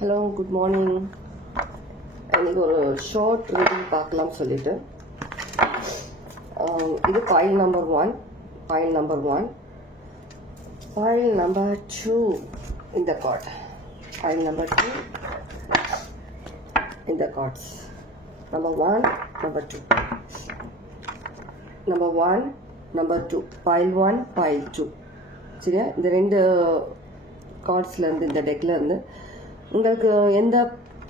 Hello, good morning. இன்னைக்கு ஒரு short reading பார்க்கலாம் சொல்லிட்டு இது pile number 1, file number 1, file number 2 இந்த கார்ட், ஃபைல் நம்பர் 2 இந்த cards, number 1, number 2, number 1, number 2, pile 1, pile 2. சரியா? இந்த ரெண்டு கார்ட்ஸ்ல இருந்து, இந்த டெக்ல இருந்து உங்களுக்கு எந்த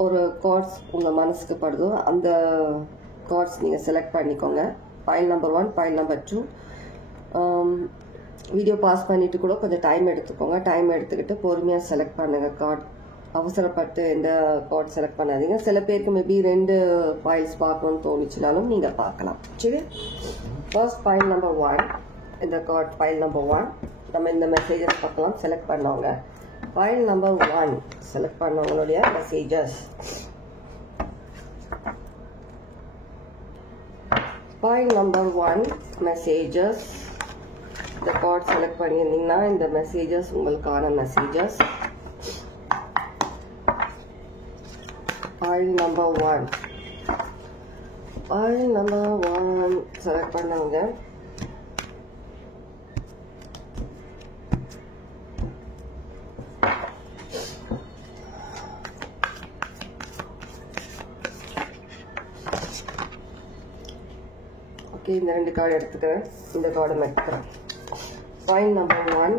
ஒரு கார்ட்ஸ் உங்கள் மனசுக்கு படுதோ அந்த கார்ட்ஸ் நீங்கள் செலக்ட் பண்ணிக்கோங்க. File number 1, file number 2. Video pass பண்ணிட்டு கூட கொஞ்சம் டைம் எடுத்துக்கோங்க. டைம் எடுத்துக்கிட்டு பொறுமையாக செலக்ட் பண்ணுங்க கார்ட். அவசரப்பட்டு எந்த கார்ட் செலக்ட் பண்ணாதீங்க. சில பேருக்கு மேபி 2 ஃபைல்ஸ் பார்க்கணும்னு தோணுச்சுனாலும் நீங்கள் பார்க்கலாம். சரி, ஃபர்ஸ்ட் ஃபைல் நம்பர் 1 இந்த கார்ட், ஃபைல் நம்பர் 1. நம்ம இந்த மெசேஜஸ் பார்க்கலாம். செலக்ட் பண்ணவங்க ஃபைல் நம்பர் 1 செலக்ட் பண்ணவங்களுடைய மெசேஜஸ். File number 1 messages. இந்த கார்ட் செலக்ட் பண்ணியிருந்தீங்கன்னா இந்த மெசேஜஸ் உங்களுக்கான messages. File number 1, file number 1 select பண்ணவங்க இந்த 2 கார்டு எடுத்துக்கிறேன். இந்த கார்டு எடுத்துக்கிறேன். ஃபைல் நம்பர் 1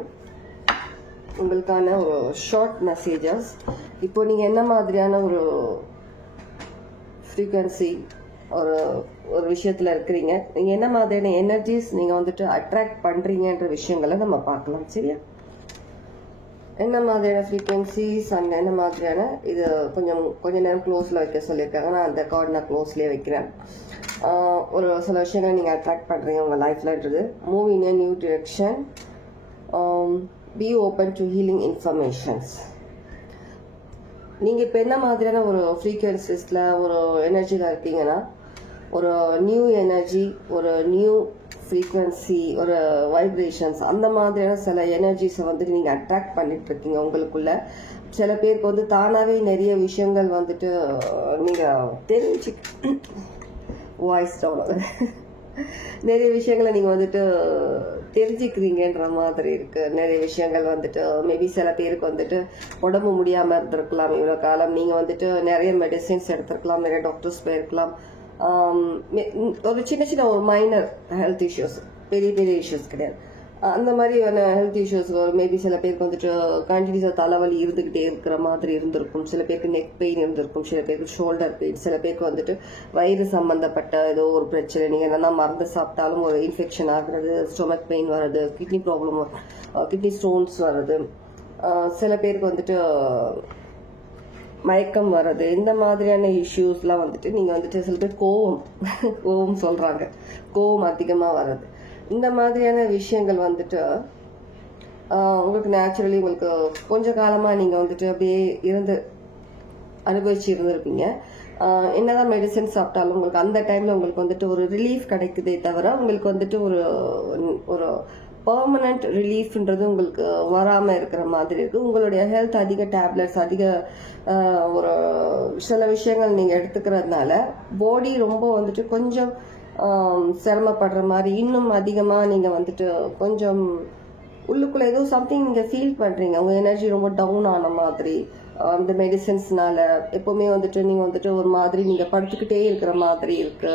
உங்களுக்கான ஒரு ஷார்ட் மெசேஜஸ். இப்போ நீங்கள் என்ன மாதிரியான ஒரு ஃப்ரீக்வன்சி ஒரு விஷயத்தில் இருக்கிறீங்க, நீங்கள் என்ன மாதிரியான எனர்ஜிஸ் நீங்கள் வந்துட்டு அட்ராக்ட் பண்ணுறீங்கன்ற விஷயங்களை நம்ம பார்க்கலாம். சரியா? என்ன மாதிரியான ஃப்ரீக்வன்சிஸ் அண்ட் என்ன மாதிரியான இது கொஞ்ச நேரம் க்ளோஸில் வைக்க சொல்லியிருக்காங்க. நான் அந்த கார்டு நான் க்ளோஸ்லேயே வைக்கிறேன். ஒரு சில விஷயங்கள் நீங்கள் அட்ராக்ட் பண்ணுறீங்க உங்கள் லைஃப்லன்றது. Move in a new direction, be open to healing informations. நீங்கள் இப்போ என்ன மாதிரியான ஒரு ஃப்ரீக்வன்சிஸில் ஒரு எனர்ஜியில் இருக்கீங்கன்னா, ஒரு நியூ எனர்ஜி, ஒரு நியூ ஃப்ரீக்வன்சி, ஒரு வைப்ரேஷன்ஸ், அந்த மாதிரியான சில எனர்ஜிஸை வந்துட்டு நீங்கள் அட்ராக்ட் பண்ணிட்டு இருக்கீங்க உங்களுக்குள்ள. சில பேருக்கு வந்து தானாகவே நிறைய விஷயங்கள் வந்துட்டு நீங்கள் தெரிஞ்சு வாய்ஸ் டவுன் நிறைய விஷயங்களை நீங்கள் வந்துட்டு தெரிஞ்சுக்கிறீங்கன்ற மாதிரி இருக்கு. நிறைய விஷயங்கள் வந்துட்டு மேபி சில பேருக்கு வந்துட்டு உடம்பு முடியாமல் இருந்திருக்கலாம். இவ்வளோ காலம் நீங்கள் வந்துட்டு நிறைய மெடிசின்ஸ் எடுத்திருக்கலாம், நிறைய டாக்டர்ஸ் போயிருக்கலாம். ஒரு சின்ன ஒரு மைனர் ஹெல்த் இஷ்யூஸ், பெரிய இஷ்யூஸ் கிடையாது. அந்த மாதிரியான ஹெல்த் இஷ்யூஸ் மேபி சில பேருக்கு வந்துட்டு கண்டினியூஸாக தலைவலி இருந்துகிட்டே இருக்கிற மாதிரி இருந்திருக்கும். சில பேருக்கு நெக் பெயின் இருந்திருக்கும், சில பேருக்கு ஷோல்டர் பெயின், சில பேருக்கு வந்துட்டு வயிறு சம்பந்தப்பட்ட ஏதோ ஒரு பிரச்சனை, நீங்கள் என்னன்னா மருந்து சாப்பிட்டாலும் ஒரு இன்ஃபெக்ஷன் ஆகுறது, ஸ்டொமக் பெயின் வர்றது, கிட்னி ப்ராப்ளம், கிட்னி ஸ்டோன்ஸ் வர்றது, சில பேருக்கு வந்துட்டு மயக்கம் வர்றது, இந்த மாதிரியான இஷ்யூஸ்லாம் வந்துட்டு நீங்கள் வந்துட்டு சில பேர் கோவம் சொல்கிறாங்க, கோவம் அதிகமாக வர்றது, இந்த மாதிரியான விஷயங்கள் வந்துட்டு உங்களுக்கு நேச்சுரலி உங்களுக்கு கொஞ்ச காலமாக நீங்கள் வந்துட்டு அப்படியே அனுபவிச்சு இருந்திருப்பீங்க. என்னதான் மெடிசன் சாப்பிட்டாலும் உங்களுக்கு அந்த டைமில் உங்களுக்கு வந்துட்டு ஒரு ரிலீஃப் கிடைக்குதே தவிர உங்களுக்கு வந்துட்டு ஒரு பெர்மனன்ட் ரிலீஃப்ன்றது உங்களுக்கு வராமல் இருக்கிற மாதிரி இருக்குது. உங்களுடைய ஹெல்த் அதிக டேப்லெட்ஸ், அதிக ஒரு சில விஷயங்கள் நீங்கள் எடுத்துக்கிறதுனால பாடி ரொம்ப வந்துட்டு கொஞ்சம் சிரமப்படுற மாதிரி, இன்னும் அதிகமாக நீங்கள் வந்துட்டு கொஞ்சம் உள்ளுக்குள்ளே ஏதோ சம்திங் நீங்கள் ஃபீல் பண்ணுறீங்க. உங்கள் எனர்ஜி ரொம்ப டவுன் ஆன மாதிரி, அந்த மெடிசன்ஸ்னால எப்போவுமே வந்துட்டு நீங்கள் வந்துட்டு ஒரு மாதிரி நீங்கள் படுத்துக்கிட்டே இருக்கிற மாதிரி இருக்கு.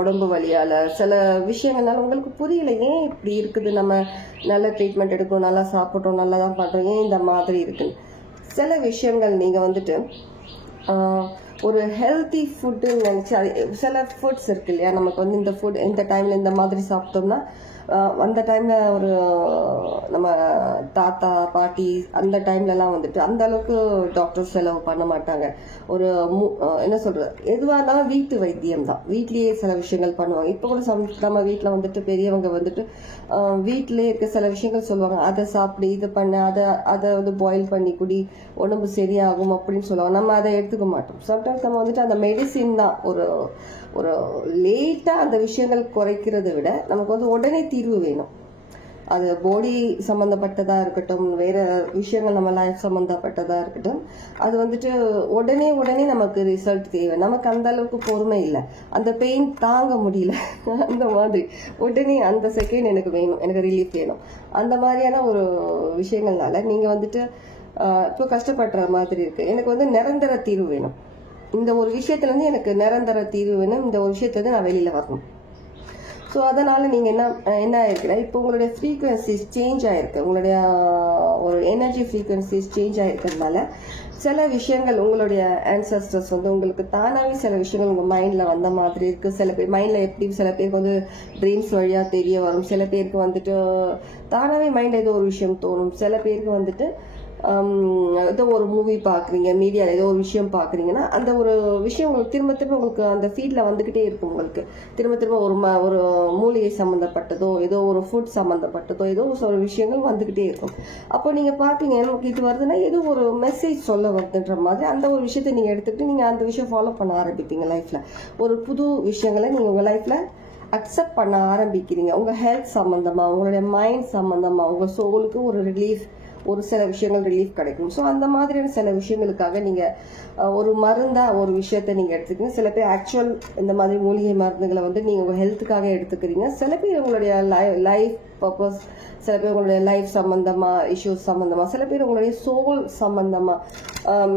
உடம்பு வலியால் சில விஷயங்கள்னால உங்களுக்கு புரியல, ஏன் இப்படி இருக்குது, நம்ம நல்ல ட்ரீட்மெண்ட் எடுக்கணும், நல்லா சாப்பிட்றோம், நல்லா தான் பண்ணுறோம், ஏன் இந்த மாதிரி இருக்குன்னு சில விஷயங்கள் நீங்கள் வந்துட்டு ஒரு ஹெல்த்தி ஃபுட்டுன்னு நினச்சி சில ஃபுட்ஸ் இருக்கு இல்லையா, நமக்கு வந்து இந்த ஃபுட் இந்த டைமில் இந்த மாதிரி சாப்பிட்டோம்னா அந்த டைமில் ஒரு நம்ம தாத்தா பாட்டி அந்த டைம்லலாம் வந்துட்டு அந்த அளவுக்கு டாக்டர் செலவு பண்ண மாட்டாங்க. ஒரு என்ன சொல்கிறது, எதுவாக இருந்தாலும் வீட்டு வைத்தியம் தான், வீட்லேயே சில விஷயங்கள் பண்ணுவாங்க. இப்போ கூட நம்ம வீட்டில் வந்துட்டு பெரியவங்க வந்துட்டு வீட்டிலே இருக்க சில விஷயங்கள் சொல்லுவாங்க, அதை சாப்பிடு, இது பண்ண, அதை வந்து பாயில் பண்ணி குடி, உடம்பு சரியாகும் அப்படின்னு சொல்லுவாங்க. நம்ம அதை எடுத்துக்க மாட்டோம். சம்டைம்ஸ் நம்ம வந்துட்டு அந்த மெடிசின் தான் ஒரு லேட்டாக அந்த விஷயங்கள் குறைக்கிறத விட நமக்கு வந்து உடனே தீர்வு வேணும். அது பாடி சம்மந்தப்பட்டதா இருக்கட்டும், வேற விஷயங்கள் நம்ம லைஃப் சம்மந்தப்பட்டதா இருக்கட்டும், அது வந்துட்டு உடனே நமக்கு ரிசல்ட் தேவை. நமக்கு அந்த அளவுக்கு பொறுமை இல்லை, அந்த பெயின் தாங்க முடியல. அந்த மாதிரி உடனே அந்த செகண்ட் எனக்கு வேணும், எனக்கு ரிலீஃப் வேணும். அந்த மாதிரியான ஒரு விஷயங்கள்னால நீங்க வந்துட்டு இப்போ கஷ்டப்படுற மாதிரி இருக்கு. எனக்கு வந்து நிரந்தர தீர்வு வேணும், இந்த ஒரு விஷயத்துல இருந்து எனக்கு நிரந்தர தீர்வு வேணும், இந்த ஒரு விஷயத்துல நான் வெளியில வரணும். ஸோ அதனால நீங்க என்ன ஆயிருக்குன்னா, இப்போ உங்களுடைய ஃப்ரீக்வன்சிஸ் சேஞ்ச் ஆயிருக்கு, உங்களுடைய ஒரு எனர்ஜி ஃப்ரீக்வன்சிஸ் சேஞ்ச் ஆயிருக்கிறதுனால சில விஷயங்கள் உங்களுடைய ஆன்சஸ்டர்ஸ் வந்து உங்களுக்கு தானாவே சில விஷயங்கள் உங்க மைண்ட்ல வந்த மாதிரி இருக்கு. சில பேர் மைண்ட்ல எப்படி, சில பேருக்கு வந்து ட்ரீம்ஸ் வழியா தெரிய வரும், சில பேருக்கு வந்துட்டு தானாவே மைண்ட்ல ஏதோ ஒரு விஷயம் தோணும், சில பேருக்கு வந்துட்டு ஏதோ ஒரு மூவி பாக்குறீங்க, மீடியால ஏதோ ஒரு விஷயம் பாக்குறீங்கன்னா அந்த ஒரு விஷயம் உங்களுக்கு திரும்ப உங்களுக்கு அந்த ஃபீல்ட்ல வந்துகிட்டே இருக்கும். உங்களுக்கு திரும்ப ஒரு மூலிகை சம்பந்தப்பட்டதோ, ஏதோ ஒரு ஃபுட் சம்பந்தப்பட்டதோ, ஏதோ ஒரு விஷயங்கள் வந்துகிட்டே இருக்கும். அப்போ நீங்க பாப்பீங்க, நமக்கு இது வருதுன்னா ஏதோ ஒரு மெசேஜ் சொல்ல வருதுன்ற மாதிரி அந்த ஒரு விஷயத்தை நீங்க எடுத்துக்கிட்டு நீங்க அந்த விஷயம் ஃபாலோ பண்ண ஆரம்பிப்பீங்க. லைஃப்ல ஒரு புது விஷயங்களை நீங்க உங்க லைஃப்ல அக்செப்ட் பண்ண ஆரம்பிக்கிறீங்க. உங்க ஹெல்த் சம்பந்தமா, உங்களுடைய மைண்ட் சம்பந்தமா, உங்க சோலுக்கு ஒரு ரிலீஃப், ஒரு சில விஷயங்கள் ரிலீஃப் கிடைக்கும். ஸோ அந்த மாதிரியான சில விஷயங்களுக்காக நீங்க ஒரு மருந்தா ஒரு விஷயத்த நீங்க எடுத்துக்கீங்க. சில பேர் ஆக்சுவல் இந்த மாதிரி மூலிகை மருந்துகளை வந்து நீங்க உங்க ஹெல்த்துக்காக எடுத்துக்கிறீங்க. சில பேர் உங்களுடைய லைஃப் பர்பஸ், சில பேர் உங்களுடைய லைஃப் சம்பந்தமா, இஷ்யூஸ் சம்பந்தமா, சில பேர் உங்களுடைய சோல் சம்பந்தமா,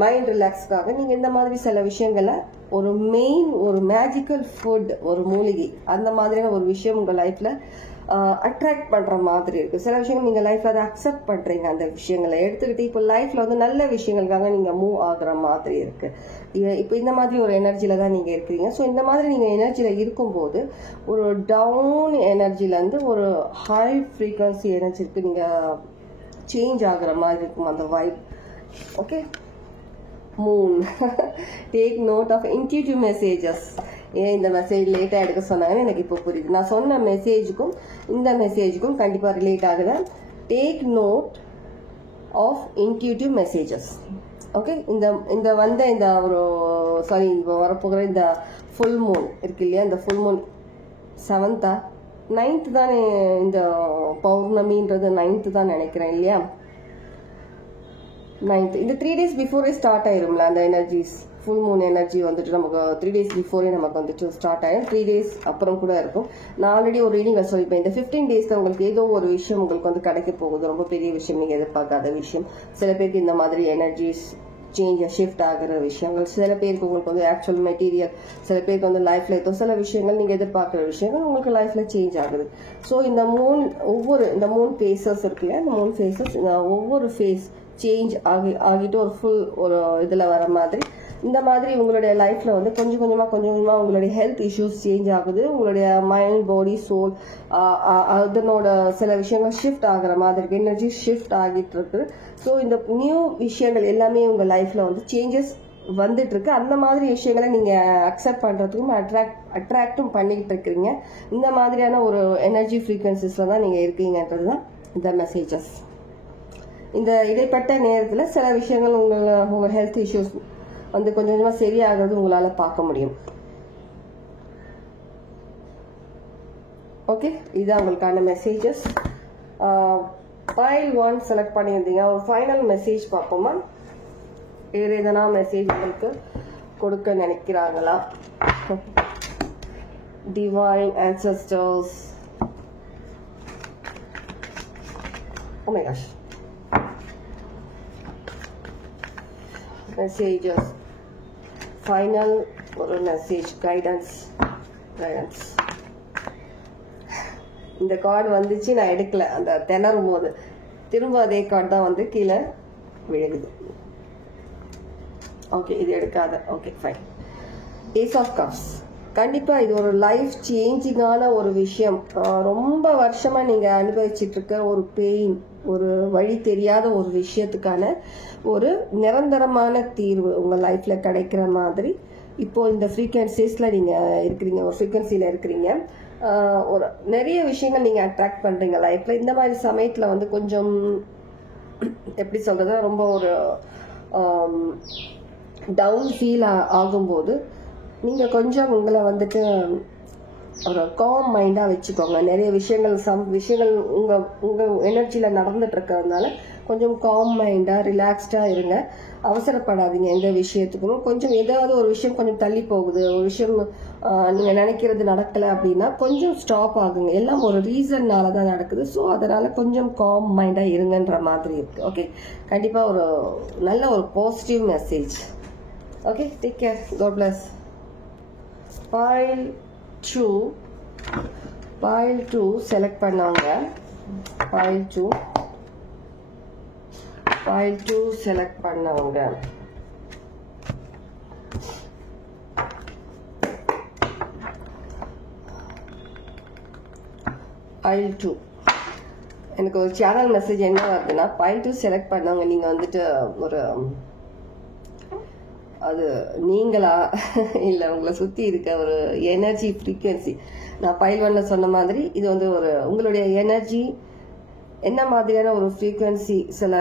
மைண்ட் ரிலாக்ஸ்க்காக நீங்க இந்த மாதிரி சில விஷயங்களை ஒரு மெயின் ஒரு மேஜிக்கல் ஃபுட், ஒரு மூலிகை, அந்த மாதிரியான ஒரு விஷயம் உங்க லைஃப்ல அட்ராக்ட் பண்ற மாதிரி இருக்கு. சில விஷயங்கள் நீங்க லைஃப்ல அதை அக்செப்ட் பண்றீங்க, அந்த விஷயங்களை எடுத்துக்கிட்டு இப்போ லைஃப்ல வந்து நல்ல விஷயங்களுக்காக நீங்க மூவ் ஆகுற மாதிரி இருக்கு. இப்போ இந்த மாதிரி ஒரு எனர்ஜில தான் நீங்க இருக்கிறீங்க. ஸோ இந்த மாதிரி நீங்க எனர்ஜில இருக்கும்போது ஒரு டவுன் எனர்ஜில இருந்து ஒரு ஹை ஃப்ரீக்வன்சி எனர்ஜிக்கு நீங்க சேஞ்ச் ஆகுற மாதிரி இருக்கும் அந்த vibe. Okay, moon take note of intuitive messages. ஏன் இந்த மெசேஜ் லேட்டா எடுக்க சொன்னாங்கன்னு எனக்கு இப்போ புரியுது. நான் சொன்ன மெசேஜுக்கும் இந்த மெசேஜுக்கும் கண்டிப்பா ரிலேட் ஆகுது. Take note of intuitive messages. Okay, இந்த ஒரு சாரி, இப்போ வரப்போகிற இந்த ஃபுல் மூன் இருக்கு இல்லையா, இந்த ஃபுல் மூன் 7th 9th தானே, இந்த பௌர்ணமின்றது 9th தான் நினைக்கிறேன் இல்லையா, 9th. இந்த 3 days பிஃபோரே ஸ்டார்ட் ஆயிரும்ல அந்த எனர்ஜிஸ். ஃபுல் மூன் எனர்ஜி வந்துட்டு நமக்கு 3 days பிஃபோரே நமக்கு வந்துட்டு ஸ்டார்ட் ஆயிடும். 3 days அப்புறம் கூட இருக்கும். நான் ஆல்ரெடி ஒரு ரீடிங் சொல்லிப்பேன், இந்த 15 daysல உங்களுக்கு ஏதோ ஒரு விஷயம் உங்களுக்கு வந்து கிடைக்க போகுது, ரொம்ப பெரிய விஷயம், நீங்க எதிர்பார்க்காத விஷயம். சில பேருக்கு இந்த மாதிரி எனர்ஜிஸ் சேஞ்ச் ஷிஃப்ட் ஆகிற விஷயங்கள், சில பேருக்கு உங்களுக்கு வந்து ஆக்சுவல் மெட்டீரியல், சில பேருக்கு வந்து லைஃப்ல ஏதோ சில விஷயங்கள் நீங்க எதிர்பார்க்கிற விஷயங்கள் உங்களுக்கு லைஃப்ல சேஞ்ச் ஆகுது. ஸோ இந்த மூன் ஃபேஸஸ் இருக்கு இல்லையா, இந்த மூன் ஃபேஸஸ், ஒவ்வொரு ஃபேஸ் சேஞ்ச் ஆகிட்டு ஒரு ஃபுல் ஒரு இதுல வர மாதிரி, இந்த மாதிரி உங்களுடைய லைஃப்ல வந்து கொஞ்சம் கொஞ்சமா உங்களுடைய ஹெல்த் இஷ்யூஸ் சேஞ்ச் ஆகுது. உங்களுடைய மைண்ட், பாடி, சோல் அதனோட சில விஷயங்கள் ஷிஃப்ட் ஆகுற மாதிரி, எனர்ஜி ஷிஃப்ட் ஆகிட்டு இருக்கு. ஸோ இந்த நியூ விஷயங்கள் எல்லாமே உங்க லைஃப்ல வந்து சேஞ்சஸ் வந்துட்டு இருக்கு. அந்த மாதிரி விஷயங்களை நீங்க அக்செப்ட் பண்றதுக்கும் அட்ராக்டும் பண்ணிக்கிட்டு இருக்கிறீங்க. இந்த மாதிரியான ஒரு எனர்ஜி ஃப்ரீக்வன்சிஸ்ல தான் நீங்க இருக்கீங்கன்றதுதான் இந்த மெசேஜஸ். இந்த இடைப்பட்ட நேரத்துல சில விஷயங்கள் உங்க ஹெல்த் இஷ்யூஸ் வந்து கொஞ்சம் கொஞ்சமா சரியாகிறது உங்களால பார்க்க முடியும். ஓகே, இதுதான் உங்களுக்கான மெசேஜஸ். ஃபைல் 1 செலக்ட் பண்ணியிருந்தீங்க. ஒரு ஃபைனல் மெசேஜ் பார்ப்போமா, வேற எதனா மெசேஜ் உங்களுக்கு கொடுக்க நினைக்கிறாங்களா? Divine ancestors, oh my gosh, messages, final ஒரு மெசேஜ், கைடன்ஸ். இந்த கார்டு வந்துச்சு, நான் எடுக்கல, அந்த திணறும் போது திரும்ப அதே கார்டு தான் வந்து கீழே விழுகுது. ஓகே, இது எடுக்காத. Okay, fine. Ace of cups. கண்டிப்பா இது ஒரு லைஃப் சேஞ்சிங்கான ஒரு விஷயம். ரொம்ப வருஷமா நீங்க அனுபவிச்சுட்டு இருக்க ஒரு பெயின், ஒரு வழி தெரியாத ஒரு விஷயத்துக்கான ஒரு நிரந்தரமான தீர்வு உங்க லைஃப்ல கிடைக்கிற மாதிரி இப்போ இந்த ஃப்ரீக்வன்சிஸ்ல நீங்க இருக்கிறீங்க, ஒரு ஃப்ரீக்வன்சில இருக்கிறீங்க. ஒரு நிறைய விஷயங்கள் நீங்க அட்ராக்ட் பண்றீங்க லைஃப்ல. இந்த மாதிரி சமயத்துல வந்து கொஞ்சம் எப்படி சொல்றது, ரொம்ப ஒரு டவுன் ஃபீல் ஆகும்போது நீங்க கொஞ்சம் உங்களை வந்துட்டு ஒரு காம் மைண்டாக வச்சுக்கோங்க. நிறைய விஷயங்கள் விஷயங்கள் உங்கள் எனர்ஜியில் நடந்துட்டு இருக்கிறதுனால கொஞ்சம் காம் மைண்டாக ரிலாக்ஸ்டாக இருங்க. அவசரப்படாதீங்க எந்த விஷயத்துக்கும். கொஞ்சம் ஏதாவது ஒரு விஷயம் கொஞ்சம் தள்ளி போகுது, ஒரு விஷயம் நீங்கள் நினைக்கிறது நடக்கலை அப்படின்னா கொஞ்சம் ஸ்டாப் ஆகுங்க. எல்லாம் ஒரு ரீசன்னால தான் நடக்குது. ஸோ அதனால் கொஞ்சம் காம் மைண்டாக இருங்கன்ற மாதிரி இருக்குது. ஓகே, கண்டிப்பாக ஒரு நல்ல ஒரு positive message. Okay, take care, God bless. pile 2 select பண்ணாங்க. pile 2 செலக்ட் பண்ணவங்க pile 2 எனக்கு ஒரு சேனல் மெசேஜ் என்ன வருதுன்னா, pile 2 செலக்ட் பண்ணவங்க நீங்க வந்துட்டு ஒரு அது நீங்களா இல்லை உங்களை சுற்றி இருக்க ஒரு எனர்ஜி ஃப்ரீக்குவென்சி. நான் பைல் 1ல சொன்ன மாதிரி இது வந்து ஒரு உங்களுடைய எனர்ஜி என்ன மாதிரியான ஒரு ஃப்ரீக்குவென்சி, சில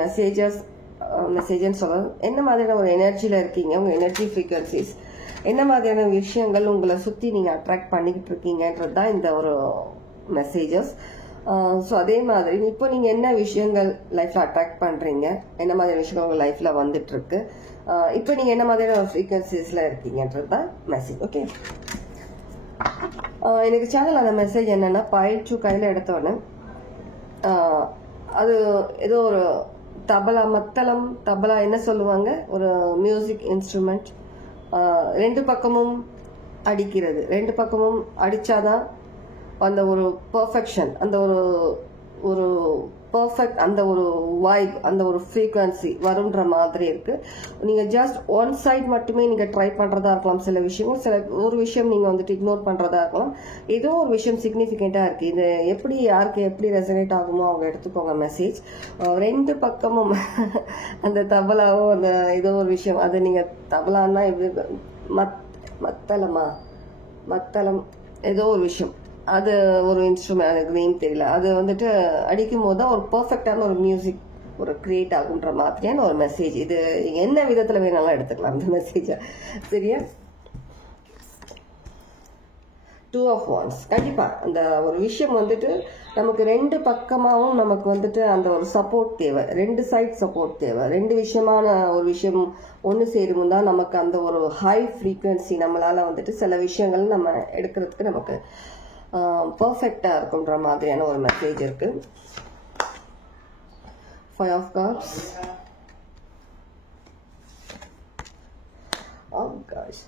மெசேஜ்னு சொல்லலாம். என்ன மாதிரியான ஒரு எனர்ஜியில் இருக்கீங்க, உங்கள் எனர்ஜி ஃப்ரீக்குவென்சிஸ் என்ன மாதிரியான விஷயங்கள் உங்களை சுற்றி நீங்கள் அட்ராக்ட் பண்ணிக்கிட்டு இருக்கீங்கன்றது தான் இந்த ஒரு மெசேஜஸ். ஸோ அதே மாதிரி இப்போ நீங்கள் என்ன விஷயங்கள் லைஃப்பில் அட்ராக்ட் பண்ணுறீங்க, என்ன மாதிரியான விஷயங்கள் உங்கள் லைஃப்பில் வந்துட்டுருக்கு, இப்போ நீங்கள் என்ன மாதிரியான ஃப்ரீக்வன்சிஸில் இருக்கீங்கன்றது தான் மெசேஜ். ஓகே, எனக்கு சேனல் அந்த மெசேஜ் என்னென்னா, pile 2 கையில் எடுத்தோடனே அது ஏதோ ஒரு தபலா என்ன சொல்லுவாங்க, ஒரு மியூசிக் இன்ஸ்ட்ருமெண்ட். ரெண்டு பக்கமும் அடிக்கிறது, ரெண்டு பக்கமும் அடித்தாதான் அந்த ஒரு பர்ஃபெக்ஷன், அந்த ஒரு பர்ஃபெக்ட், அந்த ஒரு வைப், அந்த ஒரு ஃப்ரீக்வன்சி வரும்ன்ற மாதிரி இருக்கு. நீங்க ஜஸ்ட் ஒன் சைட் மட்டுமே நீங்க ட்ரை பண்றதா இருக்கலாம். சில விஷயங்கள், சில ஒரு விஷயம் நீங்க வந்துட்டு இக்னோர் பண்றதா இருக்கலாம். ஏதோ ஒரு விஷயம் சிக்னிஃபிகண்டா இருக்கு. இது எப்படி யாருக்கு எப்படி ரெசனேட் ஆகுமோ அவங்க எடுத்துக்கோங்க மெசேஜ். ரெண்டு பக்கமும் அந்த தபலாவோ அந்த ஏதோ ஒரு விஷயம், அது நீங்க தபலான்னா இப்படி மத்தளம் ஏதோ ஒரு விஷயம், அது ஒரு இன்ஸ்ட்ருமெண்ட், எனக்கு நேம் தெரியல. அது வந்துட்டு அடிக்கும் போது தான் ஒரு பர்ஃபெக்டான ஒரு மியூசிக் ஒரு கிரியேட் ஆகுன்ற மாதிரியான ஒரு மெசேஜ். இது என்ன விதத்தில் வேணாலும் எடுத்துக்கலாம் அந்த மெசேஜை. சரியா? 2 of Wands. கண்டிப்பாக அந்த ஒரு விஷயம் வந்துட்டு நமக்கு ரெண்டு பக்கமாகவும் நமக்கு வந்துட்டு அந்த ஒரு சப்போர்ட் தேவை, ரெண்டு சைட் சப்போர்ட் தேவை. ரெண்டு விஷயமான ஒரு விஷயம் ஒன்று சேரும் தான் நமக்கு அந்த ஒரு ஹை ஃப்ரீக்வன்சி நம்மளால வந்துட்டு சில விஷயங்கள் நம்ம எடுக்கிறதுக்கு நமக்கு பர்ஃபெக்டா இருக்குன்ற மாதிரியான ஒரு மெசேஜ் இருக்கு. 5 of Cups. Oh gosh.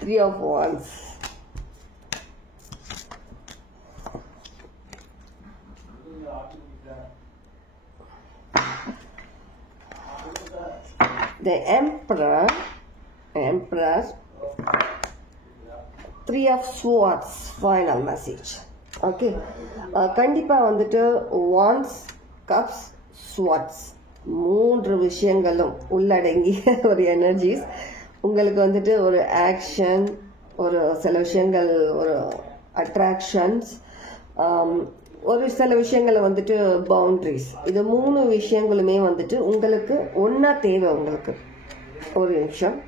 3 of Wands. The Emperor. 3 of Swords. Final message. Okay. கண்டிப்பா வந்துட்டு Wands, Cups, Swords மூன்று விஷயங்களும் உள்ளடங்கிய ஒரு எனர்ஜிஸ். உங்களுக்கு வந்துட்டு ஒரு ஆக்ஷன், ஒரு சில விஷயங்கள், ஒரு அட்ராக்ஷன்ஸ், ஒரு சில விஷயங்களை வந்துட்டு பவுண்டரிஸ். இது மூணு விஷயங்களுமே வந்துட்டு உங்களுக்கு ஒன்னா தேவை. உங்களுக்கு ஒரு நிமிஷம்.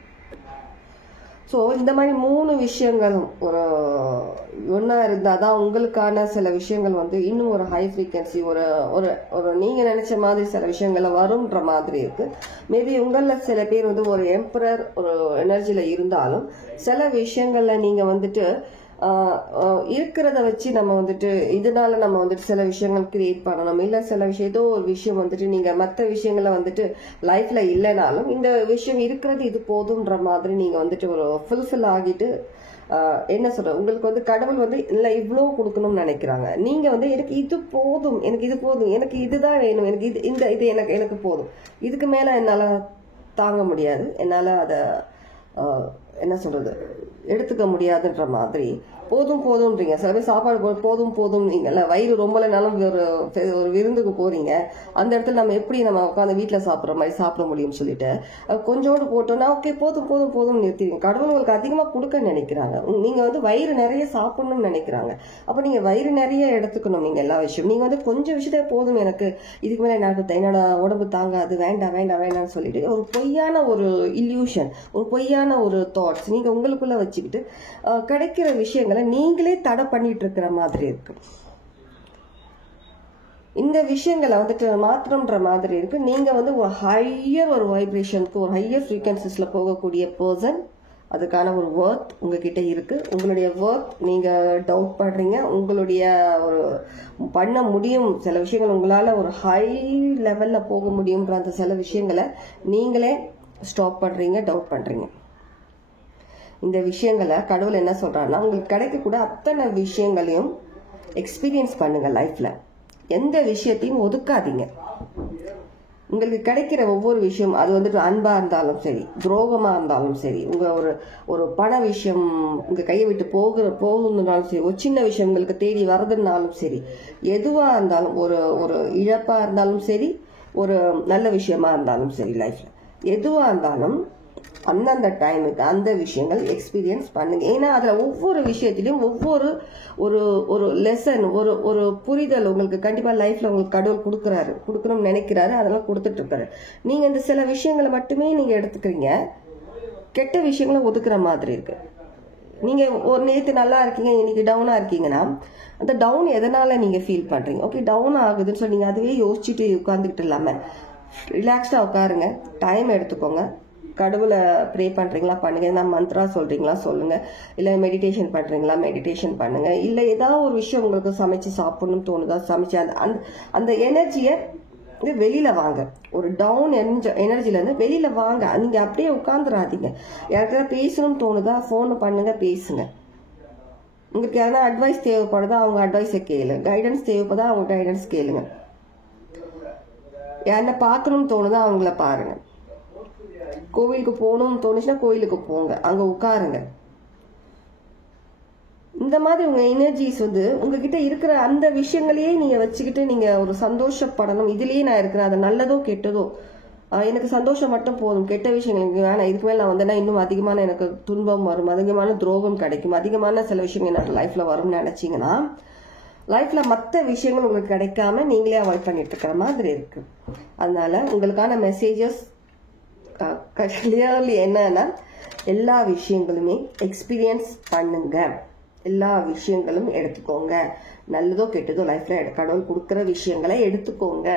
ஸோ இந்த மாதிரி மூணு விஷயங்களும் ஒரு ஒன்றா இருந்தால் தான் உங்களுக்கான சில விஷயங்கள் வந்து இன்னும் ஒரு ஹை ஃப்ரீக்வன்சி, ஒரு ஒரு நீங்கள் நினச்ச மாதிரி சில விஷயங்களை வரும்ன்ற மாதிரி இருக்கு. மேபி உங்களில் சில பேர் வந்து ஒரு எம்பரர் ஒரு எனர்ஜியில் இருந்தாலும் சில விஷயங்களில் நீங்கள் வந்துட்டு இருக்கிறத வச்சு நம்ம வந்துட்டு இதனால நம்ம வந்துட்டு சில விஷயங்கள் கிரியேட் பண்ணணும். இல்லை சில விஷயம் ஏதோ ஒரு விஷயம் வந்துட்டு நீங்கள் மற்ற விஷயங்களை வந்துட்டு லைஃப்ல இல்லைனாலும் இந்த விஷயம் இருக்கிறது இது போதும்ன்ற மாதிரி நீங்கள் வந்துட்டு ஒரு ஃபுல்ஃபில் ஆகிட்டு என்ன சொல்ற, உங்களுக்கு வந்து கடவுள் வந்து இல்லை இவ்வளோ கொடுக்கணும்னு நினைக்கிறாங்க. நீங்க வந்து எனக்கு இது போதும், எனக்கு இது போதும், எனக்கு இதுதான் வேணும், எனக்கு இது எனக்கு போதும், இதுக்கு மேல என்னால தாங்க முடியாது, என்னால அதை என்ன சொல்றது எடுத்துக்க முடியாதுன்ற மாதிரி போதும் போதும்ன்றீங்க. சில பேர் சாப்பாடு போதும் நீங்கல்ல, வயிறு ரொம்பலனாலும் ஒரு விருந்துக்கு போறீங்க, அந்த இடத்துல நம்ம எப்படி நம்ம உட்காந்து வீட்டில் சாப்பிட்ற மாதிரி சாப்பிட முடியும்னு சொல்லிட்டு கொஞ்சோண்டு போட்டோம்னா ஓகே போதும் நிறுத்திடுங்க. கடவுள் உங்களுக்கு அதிகமாக கொடுக்க நினைக்கிறாங்க, நீங்க வந்து வயிறு நிறைய சாப்பிடணும்னு நினைக்கிறாங்க. அப்போ நீங்க வயிறு நிறைய எடுத்துக்கணும். நீங்க எல்லா விஷயம் நீங்க வந்து கொஞ்சம் விஷயத்த போதும், எனக்கு இதுக்கு மேலே என்னோட உடம்பு தாங்காது, வேண்டாம்னு சொல்லிட்டு ஒரு பொய்யான ஒரு இல்யூஷன், ஒரு பொய்யான ஒரு தாட், தாட்ஸ் நீங்க உங்களுக்குள்ள வச்சுக்கிட்டு கிடைக்கிற விஷயங்களை நீங்களே தடை பண்ணிட்டு இருக்கிற மாதிரி இருக்கு. இந்த விஷயங்களை வந்துட்டு மாற்றம்ன்ற மாதிரி இருக்கு. நீங்க வந்து ஒரு ஹையர் ஒரு வைப்ரேஷனுக்கு ஒரு ஹையர் ஃப்ரீக்வன்சிஸ்ல போகக்கூடிய பர்சன். அதுக்கான ஒரு ஒர்த் உங்ககிட்ட இருக்கு. உங்களுடைய ஒர்த் நீங்க டவுட் பண்றீங்க. உங்களுடைய ஒரு பண்ண முடியும் சில விஷயங்கள், உங்களால ஒரு ஹை லெவல்ல போக முடியும்ன்ற அந்த சில விஷயங்களை நீங்களே ஸ்டாப் பண்றீங்க, டவுட் பண்றீங்க. இந்த விஷயங்களை கடவுள் என்ன சொல்றாருன்னா, உங்களுக்கு கிடைக்கக்கூட அத்தனை விஷயங்களையும் எக்ஸ்பீரியன்ஸ் பண்ணுங்க லைஃப்ல. எந்த விஷயத்தையும் ஒதுக்காதீங்க. உங்களுக்கு கிடைக்கிற ஒவ்வொரு விஷயம், அது வந்துட்டு அன்பா இருந்தாலும் சரி, துரோகமா இருந்தாலும் சரி, உங்க ஒரு பண விஷயம் உங்க கையை விட்டு போகணும்னாலும் சரி, ஒரு சின்ன விஷயம் உங்களுக்கு தேடி வரதுனாலும் சரி, எதுவா இருந்தாலும் ஒரு இழப்பா இருந்தாலும் சரி, ஒரு நல்ல விஷயமா இருந்தாலும் சரி, லைஃப்ல எதுவா இருந்தாலும் அந்தந்த டைமுக்கு அந்த விஷயங்கள் எக்ஸ்பீரியன்ஸ் பண்ணுங்க. ஏன்னா அதுல ஒவ்வொரு விஷயத்திலையும் ஒவ்வொரு ஒரு லெசன், ஒரு புரிதல் உங்களுக்கு கண்டிப்பா லைஃப்ல உங்களுக்கு கடவுள் கொடுக்கணும்னு நினைக்கிறாரு, அதெல்லாம் கொடுத்துட்டு இருக்காரு. நீங்க இந்த சில விஷயங்களை மட்டுமே நீங்க எடுத்துக்கிறீங்க, கெட்ட விஷயங்களை ஒதுக்குற மாதிரி இருக்கு. நீங்க ஒரு நேற்று நல்லா இருக்கீங்க, இன்னைக்கு டவுனா இருக்கீங்கன்னா அந்த டவுன் எதனால நீங்க ஃபீல் பண்றீங்க? ஓகே, டவுன் ஆகுதுன்னு சொல்லி நீங்க அதுவே யோசிச்சுட்டு உட்காந்துக்கிட்டு இல்லாம ரிலாக்ஸ்டா உட்காருங்க, டைம் எடுத்துக்கோங்க. கடவுளை ப்ரே பண்றீங்களா பண்ணுங்க, என்ன மந்த்ரா சொல்றீங்களா சொல்லுங்க, இல்ல மெடிடேஷன் பண்றீங்களா மெடிடேஷன் பண்ணுங்க, இல்ல ஏதாவது ஒரு விஷயம் உங்களுக்கு சமைச்சு சாப்பிடணும்னு தோணுதா சமைச்சு அந்த எனர்ஜியை வெளியில வாங்க. ஒரு டவுன் எனர்ஜில இருந்து வெளியில வாங்க. நீங்க அப்படியே உட்காந்துடாதீங்க. யாருக்காவது பேசணும்னு தோணுதா போன் பண்ணுங்க, பேசுங்க. உங்களுக்கு யாராவது அட்வைஸ் தேவைப்படுதா அவங்க அட்வைஸை கேளு, கைடன்ஸ் தேவைப்படுதா அவங்க கைடன்ஸ் கேளுங்க. யாருன்னா பார்க்கணும்னு தோணுதா அவங்கள பாருங்க. கோவிலுக்கு போகணும்னு தோணுச்சுன்னா கோயிலுக்கு போங்க, அங்க உட்காருங்க. இந்த மாதிரி உங்க எனர்ஜிஸ் வந்து உங்ககிட்ட இருக்கிற அந்த விஷயங்களையே நீங்க வச்சுக்கிட்டு நீங்க ஒரு சந்தோஷப்படணும். இதுலயே நான் இருக்கிறேன், அது நல்லதோ கெட்டதோ எனக்கு சந்தோஷம் மட்டும் போதும், கெட்ட விஷயங்கள் எனக்கு வேணாம், இதுக்கு மேல நான் வந்தேன்னா இன்னும் அதிகமான எனக்கு துன்பம் வரும், அதிகமான துரோகம் கிடைக்கும், அதிகமான சில விஷயங்கள் என்னோட லைஃப்ல வரும்னு நினைச்சீங்கன்னா லைஃப்ல மற்ற விஷயங்கள் உங்களுக்கு கிடைக்காம நீங்களே அவாய்ட் பண்ணிட்டு இருக்கிற மாதிரி இருக்கு. அதனால உங்களுக்கான மெசேஜஸ் கிளியர்லி என்னன்னா, எல்லா விஷயங்களுமே எக்ஸ்பீரியன்ஸ் பண்ணுங்க, எல்லா விஷயங்களும் எடுத்துக்கோங்க. நல்லதோ கெட்டதோ லைஃப்ல கடவுள் கொடுக்கிற விஷயங்களை எடுத்துக்கோங்க.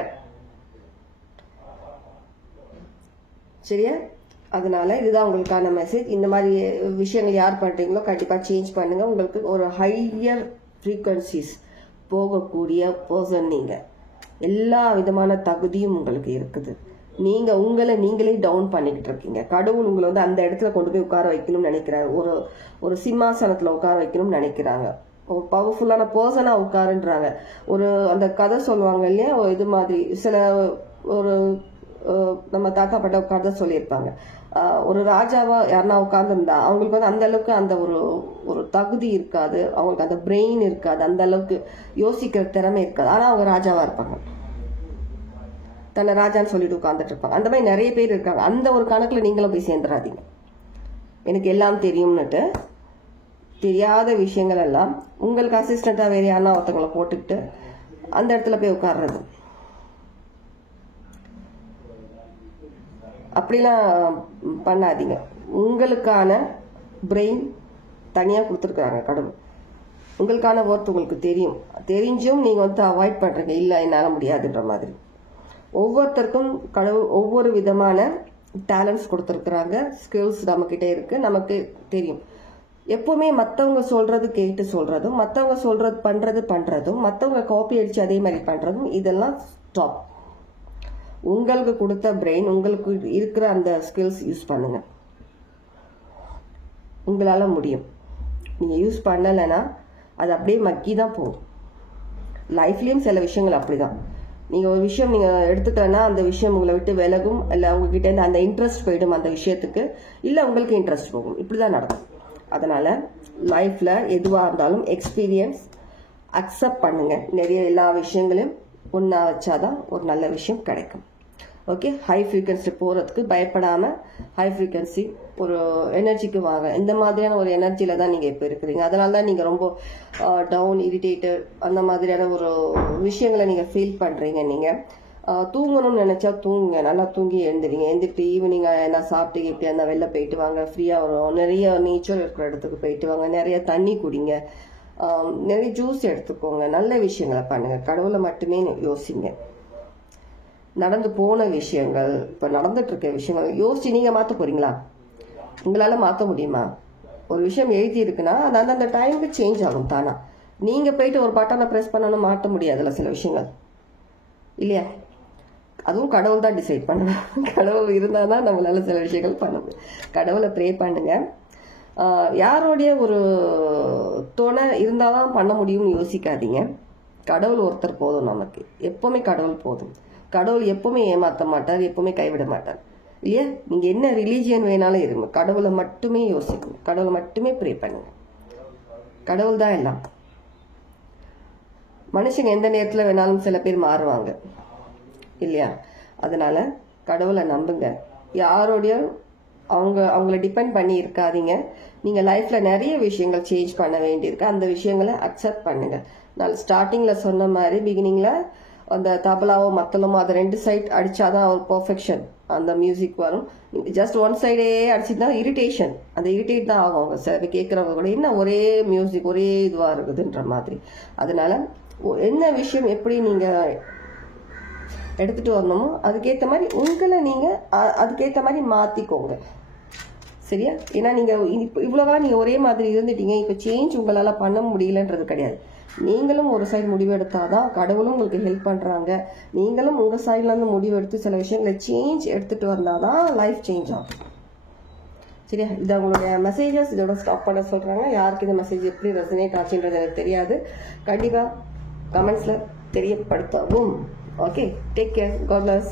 சரியா? அதனால இதுதான் உங்களுக்கான மெசேஜ். இந்த மாதிரி விஷயங்கள் யார் பண்றீங்களோ கண்டிப்பா சேஞ்ச் பண்ணுங்க. உங்களுக்கு ஒரு ஹையர் ஃப்ரீக்வன்சிஸ் போகக்கூடிய பர்சன் நீங்க. எல்லா விதமான தகுதியும் உங்களுக்கு இருக்குது. நீங்க உங்களை நீங்களே டவுன் பண்ணிக்கிட்டு இருக்கீங்க. கடவுள் உங்களை வந்து அந்த இடத்துல கொண்டு போய் உட்கார வைக்கணும்னு நினைக்கிறாரு. ஒரு சிம்மாசனத்துல உட்கார வைக்கணும்னு நினைக்கிறாங்க. ஒரு பவர்ஃபுல்லான பர்சனா உட்காருன்றாங்க. அந்த கதை சொல்லுவாங்க இல்லையா, இது மாதிரி சில நம்ம தாத்தா பாட்ட கதை சொல்லியிருப்பாங்க. ஒரு ராஜாவா யாருன்னா உட்கார்ந்துருந்தா அவங்களுக்கு வந்து அந்த அளவுக்கு அந்த ஒரு தகுதி இருக்காது, அவங்களுக்கு அந்த பிரெயின் இருக்காது, அந்த அளவுக்கு யோசிக்கிற திறமை இருக்காது. ஆனா அவங்க ராஜாவா இருப்பாங்க, தன்னை ராஜான்னு சொல்லிட்டு உட்கார்ந்துட்டு இருப்பாங்க. அந்த மாதிரி நிறைய பேர் இருக்காங்க. அந்த ஒரு கணக்குல நீங்களும் போய் சேர்ந்துடாதீங்க. எனக்கு எல்லாம் தெரியும்னுட்டு தெரியாத விஷயங்கள் எல்லாம் உங்களுக்கு அசிஸ்டண்டா வேற யாருன்னா ஒருத்தவங்களை போட்டுக்கிட்டு அந்த இடத்துல போய் உட்கார்றது, அப்படிலாம் பண்ணாதீங்க. உங்களுக்கான பிரெயின் தனியா கொடுத்துருக்காங்க கடவுள். உங்களுக்கான ஒர்த் உங்களுக்கு தெரிஞ்சும் நீங்க வந்து அவாய்ட் பண்றீங்க, இல்ல என்னால முடியாதுன்ற மாதிரி. ஒவ்வொருத்தருக்கும் கடவுள் ஒவ்வொரு விதமான டேலண்ட்ஸ் கொடுத்துருக்குறாங்க, ஸ்கில்ஸ் நம்ம கிட்ட இருக்கு, நமக்கு தெரியும். எப்பவுமே மற்றவங்க சொல்றது கேட்டு சொல்றதும், மற்றவங்க சொல்றது பண்றதும், மற்றவங்க காப்பி அடிச்சு அதே மாதிரி பண்றதும், இதெல்லாம் ஸ்டாப். உங்களுக்கு கொடுத்த பிரெயின், உங்களுக்கு இருக்கிற அந்த ஸ்கில்ஸ் யூஸ் பண்ணுங்க. உங்களால முடியும். நீங்க யூஸ் பண்ணலைன்னா அது அப்படியே மக்கி தான் போகும். லைஃப்லயும் சில விஷயங்கள் அப்படிதான். நீங்க ஒரு விஷயம் நீங்க எடுத்துக்கலன்னா அந்த விஷயம் உங்களை விட்டு விலகும், இல்ல உங்ககிட்ட இருந்து அந்த இன்ட்ரெஸ்ட் போயிடும் அந்த விஷயத்துக்கு, இல்ல உங்களுக்கு இன்ட்ரெஸ்ட் போகும். இப்படிதான் நடக்கும். அதனால லைஃப்ல எதுவா இருந்தாலும் எக்ஸ்பீரியன்ஸ் அக்செப்ட் பண்ணுங்க. நிறைய எல்லா விஷயங்களையும் ஒன்னா வச்சாதான் ஒரு நல்ல விஷயம் கிடைக்கும். ஓகே, ஹை ஃப்ரீக்வன்சி போறதுக்கு பயப்படாம ஹை ஃப்ரீக்வன்சி ஒரு எனர்ஜிக்கு வாங்க. இந்த மாதிரியான ஒரு எனர்ஜியில தான் நீங்க இப்ப இருக்கிறீங்க. அதனால தான் நீங்க ரொம்ப டவுன், இரிட்டேட்டட் அந்த மாதிரியான ஒரு விஷயங்களை நீங்க ஃபீல் பண்றீங்க. நீங்க தூங்கணும்னு நினைச்சா தூங்குங்க, நல்லா தூங்கி எழுந்திரிங்க. எழுந்திரிட்டு ஈவினிங் நான் சாப்பிட்டு இப்படி அந்த வெளில போயிட்டு வாங்க, ஃப்ரீயா வரும். நிறைய நேச்சர் இருக்கிற இடத்துக்கு போயிட்டு வாங்க, நிறைய தண்ணி குடிங்க, நிறைய ஜூஸ் எடுத்துக்கோங்க, நல்ல விஷயங்களை பண்ணுங்க. கடவுளை மட்டுமே யோசிங்க. நடந்து போன விஷயங்கள், இப்ப நடந்துட்டு இருக்க விஷயங்கள் யோசிச்சு நீங்க மாத்த போறீங்களா? உங்களால மாத்த முடியுமா? ஒரு விஷயம் எழுதி இருக்குன்னா அது அந்த டைமுக்கு சேஞ்ச் ஆகும் தானா. நீங்க போயிட்டு ஒரு பட்டனை பிரஸ் பண்ணணும் மாட்ட முடியாதுல்ல சில விஷயங்கள், இல்லையா? அதுவும் கடவுள் தான் டிசைட் பண்ணணும். கடவுள் இருந்தால் தான் நம்மளால சில விஷயங்கள் பண்ண முடியும். கடவுளை ப்ரே பண்ணுங்க. யாரோடைய ஒரு துணை இருந்தாதான் பண்ண முடியும்னு யோசிக்காதீங்க. கடவுள் ஒருத்தர் போதும் நமக்கு. எப்பவுமே கடவுள் போதும். கடவுள் எப்பவுமே ஏமாற்ற மாட்டார், எப்பவுமே கைவிட மாட்டார், இல்லையா? நீங்க என்ன ரிலீஜியன் வேணாலும் இருங்க, கடவுளை மட்டுமே யோசிக்கணும், கடவுளை மட்டுமே ப்ரே பண்ணுங்க. கடவுள் தான் எல்லாம். மனுஷங்க எந்த நேரத்துல வேணாலும் சில பேர் மாறுவாங்க, இல்லையா? அதனால கடவுளை நம்புங்க. யாரோடைய அவங்கள டிபெண்ட் பண்ணி இருக்காதீங்க. நீங்க லைஃப்ல நிறைய விஷயங்கள் சேஞ்ச் பண்ண வேண்டியிருக்கு. அந்த விஷயங்களை அக்செப்ட் பண்ணுங்க. நான் ஸ்டார்டிங்ல சொன்ன மாதிரி பிகினிங்ல அந்த தபலாவோ மத்தளமோ அதை 2 சைட் அடிச்சாதான் ஒரு பெர்ஃபெக்ஷன் அந்த மியூசிக் வரும். ஜஸ்ட் ஒன் சைடே அடிச்சுட்டா இரிட்டேஷன், அந்த இரிட்டேட் தான் ஆகும். அவங்க சார் கேட்கறவங்க கூட என்ன ஒரே மியூசிக் ஒரே இதுவா இருக்குதுன்ற மாதிரி. அதனால என்ன விஷயம் எப்படி நீங்க எடுத்துட்டு வரணுமோ அதுக்கேற்ற மாதிரி உங்களை நீங்க அதுக்கேற்ற மாதிரி மாத்திக்கோங்க, சரியா? ஏன்னா நீங்க இவ்வளவா நீங்க ஒரே மாதிரி இருந்துட்டீங்க, இப்ப சேஞ்ச் உங்களால பண்ண முடியலன்றது கிடையாது. நீங்களும் ஒரு சைடு முடிவு எடுத்தாதான் கடவுளும் உங்களுக்கு ஹெல்ப் பண்றாங்க. நீங்களும் உங்க சைட்ல இருந்து முடிவு எடுத்து சில விஷயங்களை சேஞ்ச் எடுத்துட்டு வந்தாதான் லைஃப் சேஞ்ச் ஆகும், சரியா? இது அவங்களுடைய மெசேஜஸ் இதோட ஸ்டாப் பண்ண சொல்றாங்க. யாருக்கு இந்த மெசேஜ் எப்படி ரெசனேட் ஆச்சுன்றது எனக்கு தெரியாது. கண்டிப்பா கமெண்ட்ஸ்ல தெரியப்படுத்தவும். Okay, take care, God plus.